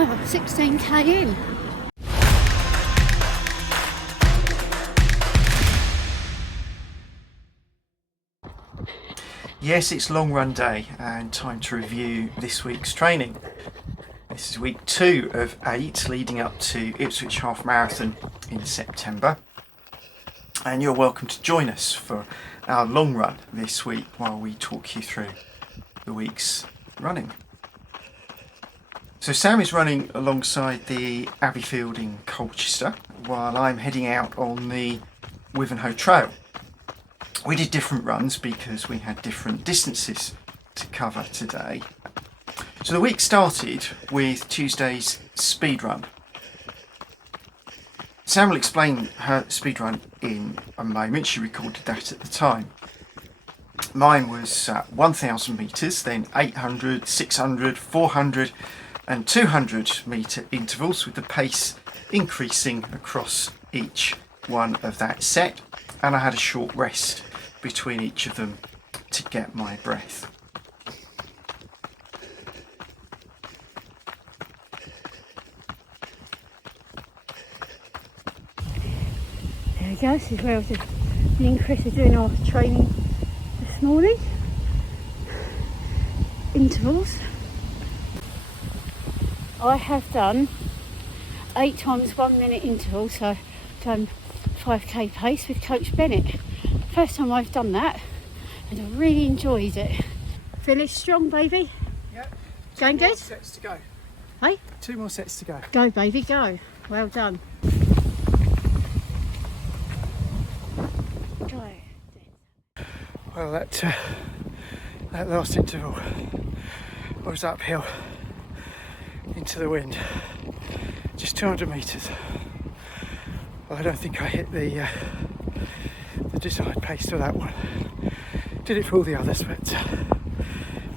Well, 16k in. Yes, it's long run day and time to review this week's training. This is week 2 of 8 leading up to Ipswich Half Marathon in September. And you're welcome to join us for our long run this week while we talk you through the week's running. So Sam is running alongside the Abbeyfield in Colchester while I'm heading out on the Wivenhoe Trail. We did different runs because we had different distances to cover today. So the week started with Tuesday's speed run. Sam will explain her speed run in a moment. She recorded that at the time. Mine was 1,000 metres, then 800, 600, 400 and 200 metre intervals, with the pace increasing across each one of that set. And I had a short rest between each of them to get my breath. There we go, this is where me and Chris are doing our training this morning. Intervals. I have done 8 times 1 minute intervals, so I've done 5k pace with Coach Bennett. First time I've done that, and I really enjoyed it. Finished strong, baby? Yep. Going good? 2 more sets to go. Hey? 2 more sets to go. Go, baby, go. Well done. Go. Well, that last interval was uphill into the wind, just 200 metres. Well, I don't think I hit the desired pace for that one. Did it for all the others, but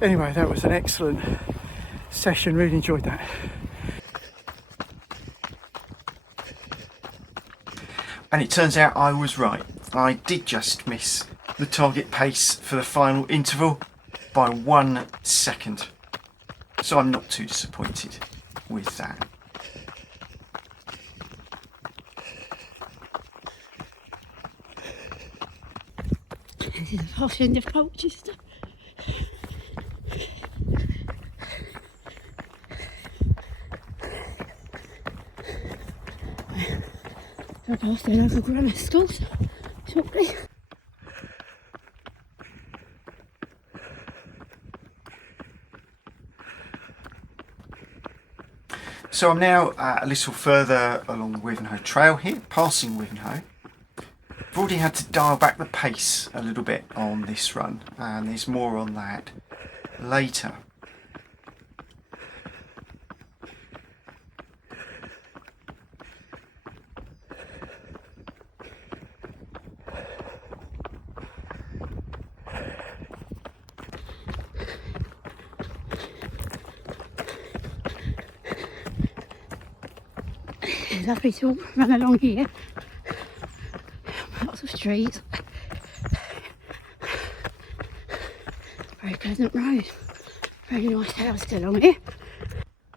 anyway, that was an excellent session. Really enjoyed that. And it turns out I was right. I did just miss the target pace for the final interval by 1 second. So I'm not too disappointed with that. This is the posh end of Colchester. I'll pass the local grammar schools shortly. So I'm now a little further along the Wivenhoe Trail here, passing Wivenhoe. I've already had to dial back the pace a little bit on this run, and there's more on that later. Lovely to run along here. Lots of streets. Very pleasant road. Very nice house along here.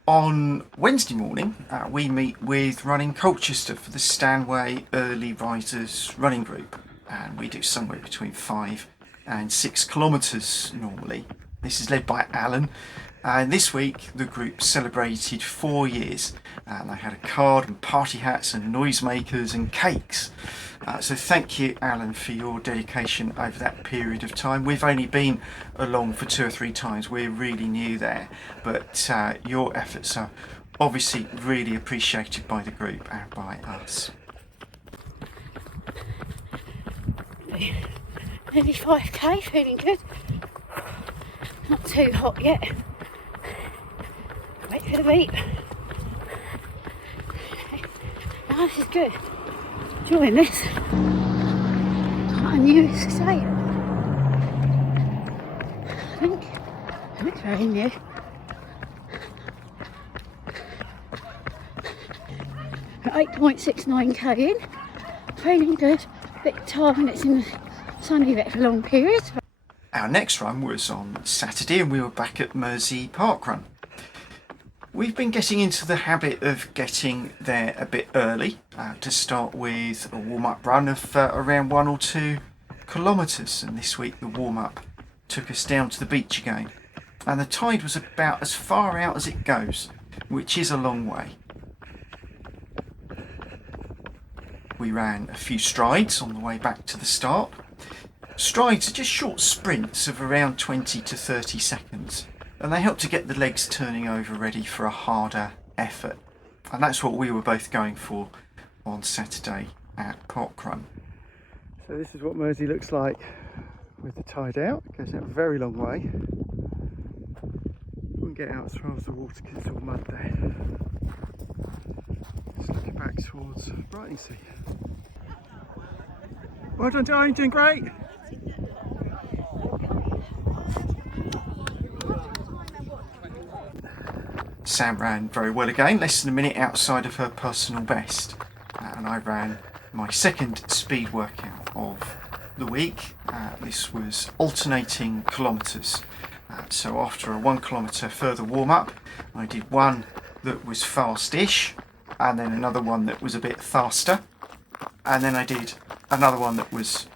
On Wednesday morning, we meet with Running Colchester for the Stanway Early Risers running group, and we do somewhere between 5 and 6 kilometres normally. This is led by Alan, and this week the group celebrated 4 years, and they had a card and party hats and noisemakers and cakes. So thank you, Alan, for your dedication over that period of time. We've only been along for 2 or 3 times. We're really new there, but your efforts are obviously really appreciated by the group and by us. Nearly 5k, feeling good. Not too hot yet. Wait for the beat. No, this is good. Enjoying this. Quite a new estate. I think it's very new. At 8.69k in. Feeling good. A bit tired when it's in the sunny bit for long periods. Our next run was on Saturday and we were back at Mersey Park Run. We've been getting into the habit of getting there a bit early to start with a warm-up run of around 1 or 2 kilometres, and this week the warm-up took us down to the beach again, and the tide was about as far out as it goes, which is a long way. We ran a few strides on the way back to the start. Strides are just short sprints of around 20 to 30 seconds, and they help to get the legs turning over ready for a harder effort. And that's what we were both going for on Saturday at Parkrun. So this is what Mersey looks like with the tide out. It goes out a very long way. Wouldn't get out as far as the water because it's all mud there. Just looking back towards Brightlingsea. Well done, Darren, you're doing great. Sam ran very well again, less than a minute outside of her personal best. And I ran my second speed workout of the week. This was alternating kilometres. So after a 1 kilometre further warm up, I did one that was fast-ish, and then another one that was a bit faster. And then I did another one that was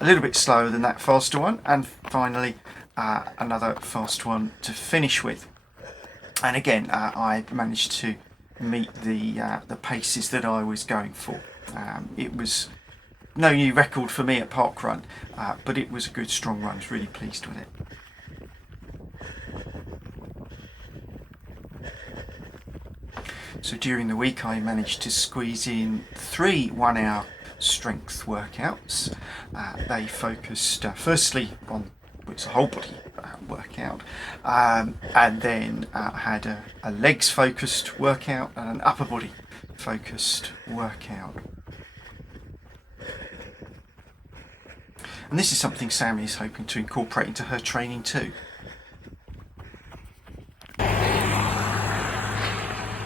a little bit slower than that faster one, and finally another fast one to finish with. And again, I managed to meet the paces that I was going for. It was no new record for me at Parkrun, but it was a good strong run. I was really pleased with it. So during the week I managed to squeeze in 3 1-hour strength workouts. They focused firstly on it's a whole body workout, and then had a legs focused workout and an upper body focused workout. And this is something Sammy is hoping to incorporate into her training too.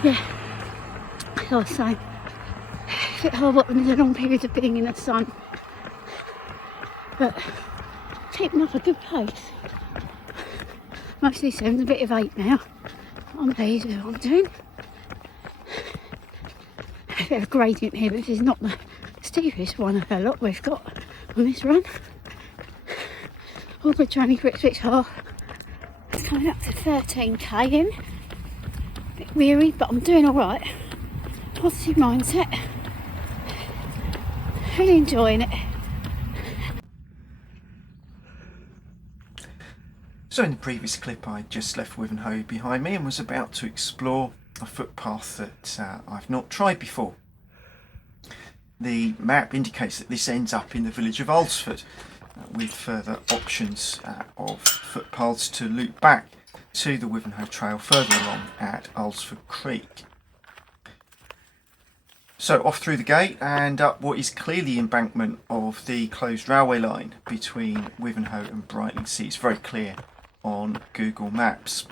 Yeah, I was saying, it's a bit hard when there's a long period of being in the sun, but keeping up a good pace. Mostly 7, a bit of 8 now. I'm pleased with what I'm doing. A bit of a gradient here, but this is not the steepest one of a lot we've got on this run. All good training for Ipswich Half. It's coming up to 13k in. A bit weary, but I'm doing alright. Positive mindset. Really enjoying it. So in the previous clip I just left Wivenhoe behind me and was about to explore a footpath that I've not tried before. The map indicates that this ends up in the village of Alresford, with further options of footpaths to loop back to the Wivenhoe Trail further along at Alresford Creek. So off through the gate and up what is clearly embankment of the closed railway line between Wivenhoe and Brightlingsea. It's very clear on Google Maps.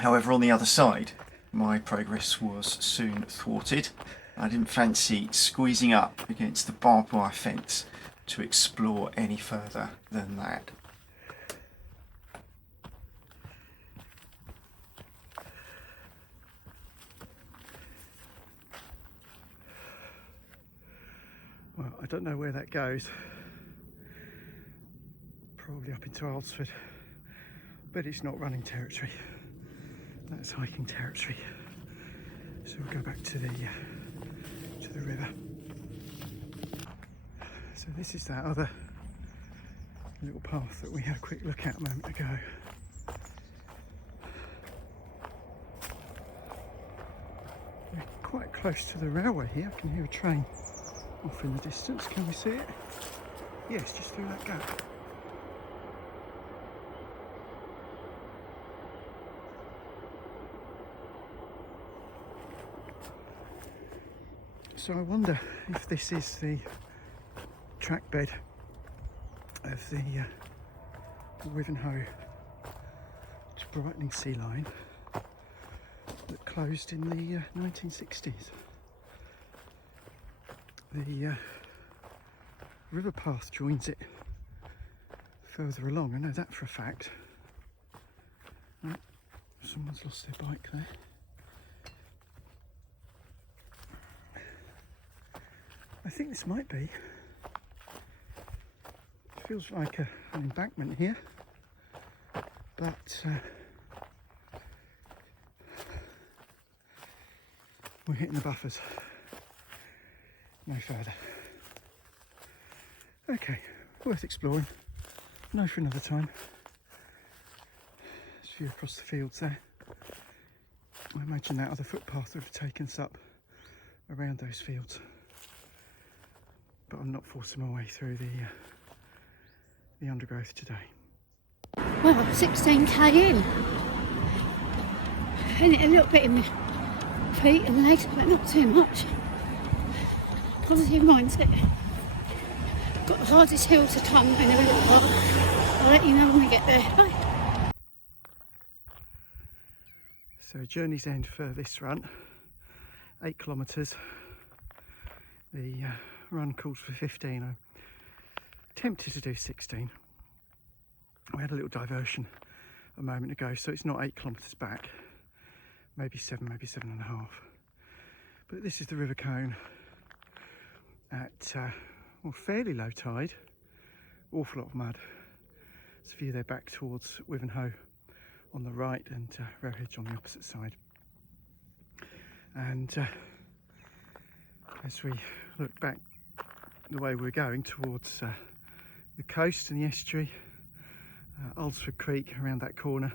However, on the other side, my progress was soon thwarted. I didn't fancy squeezing up against the barbed wire fence to explore any further than that. Well, I don't know where that goes. Probably up into Alresford, but it's not running territory. That's hiking territory. So we'll go back to the river. So this is that other little path that we had a quick look at a moment ago. We're quite close to the railway here. I can hear a train off in the distance. Can we see it? Yes, just through that gap. So I wonder if this is the track bed of the Wivenhoe to Brightlingsea line that closed in the 1960s. The river path joins it further along. I know that for a fact. Oh, someone's lost their bike there. I think this might be. Feels like an embankment here, but we're hitting the buffers. No further. Okay, worth exploring. No for another time. There's a view across the fields there. I imagine that other footpath would have taken us up around those fields, but I'm not forcing my way through the undergrowth today. Well, 16k in. And a little bit in my feet and legs, but not too much. Positive mindset. Got the hardest hill to come in a little while. I'll let you know when we get there. Bye. So journey's end for this run, 8 kilometres. The run calls for 15. I'm tempted to do 16. We had a little diversion a moment ago, so it's not 8 kilometres back, maybe 7, maybe 7.5. But this is the river Cone at well, fairly low tide, awful lot of mud. There's a view there back towards Wivenhoe on the right and Rowhedge on the opposite side. And as we look back the way we're going towards the coast and the estuary, Aldsford Creek around that corner,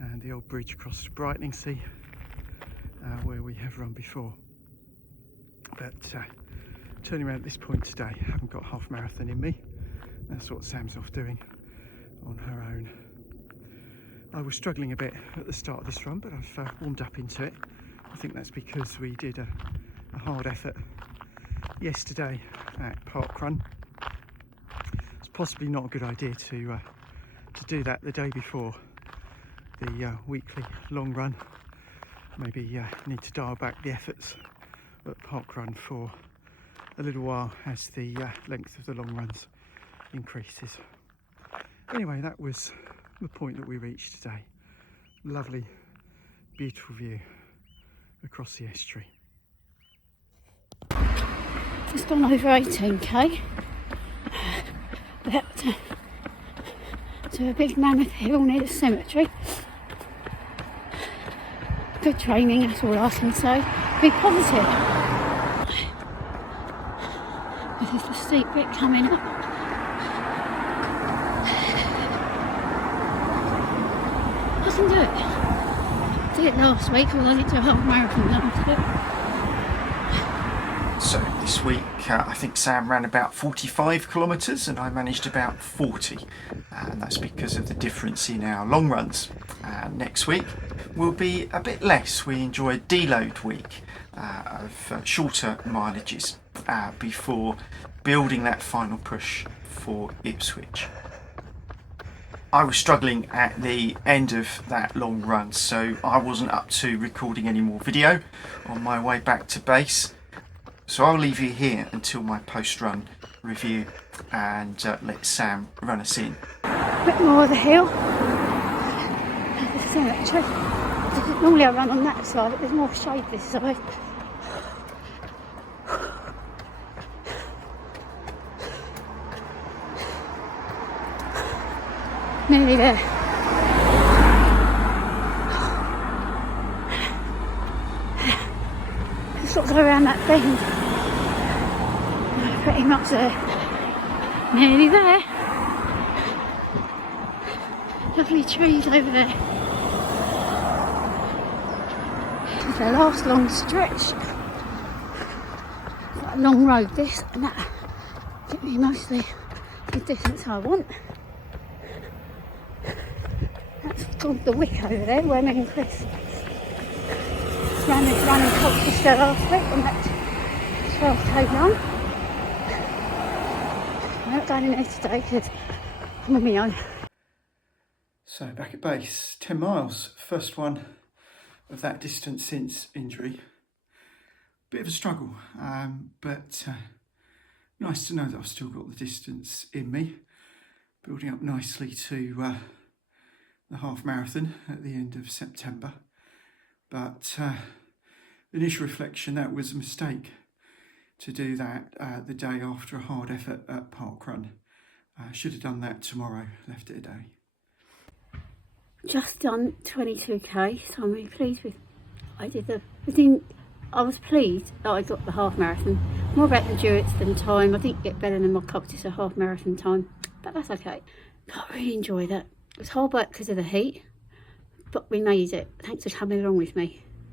and the old bridge across to Brightlingsea, where we have run before. But turning around at this point today, I haven't got half marathon in me. That's what Sam's off doing on her own. I was struggling a bit at the start of this run, but I've warmed up into it. I think that's because we did a hard effort yesterday at Park Run. It's possibly not a good idea to do that the day before the weekly long run. Maybe need to dial back the efforts at Park Run for a little while as the length of the long runs increases. Anyway, that was the point that we reached today. Lovely, beautiful view across the estuary. It's gone over 18k. But to a big mammoth hill near the cemetery. Good training, that's all I can say. Be positive. This is the steep bit coming up. I can do it. Did it last week, although I didn't do a half marathon last week. So this week I think Sam ran about 45 kilometres and I managed about 40, and that's because of the difference in our long runs. Next week will be a bit less. We enjoy a deload week of shorter mileages before building that final push for Ipswich. I was struggling at the end of that long run, so I wasn't up to recording any more video on my way back to base. So I'll leave you here until my post-run review and let Sam run us in. A bit more of the hill. The cemetery. Normally I run on that side, but there's more shade this side. Nearly there. Just got to go around that bend. Pretty much there. Nearly there. Lovely trees over there. It's the last long stretch. Quite a long road this, and that get me mostly the distance I want. That's called the Wick over there, where me and Chris ran this run in Colchester last week on that 12k run. I'm not going in there today because I'm on my own. So back at base, 10 miles, first one of that distance since injury. bit of a struggle, but nice to know that I've still got the distance in me, building up nicely to the half marathon at the end of September. But initial reflection, that was a mistake to do that the day after a hard effort at parkrun. Should have done that tomorrow, left it a day. Just done 22k, so I'm really pleased with. I was pleased that I got the half marathon. More about endurance than time. I didn't get better than my clock, just a half marathon time, but that's okay. But I really enjoyed it. It was hard work because of the heat, but we made it. Thanks for coming along with me.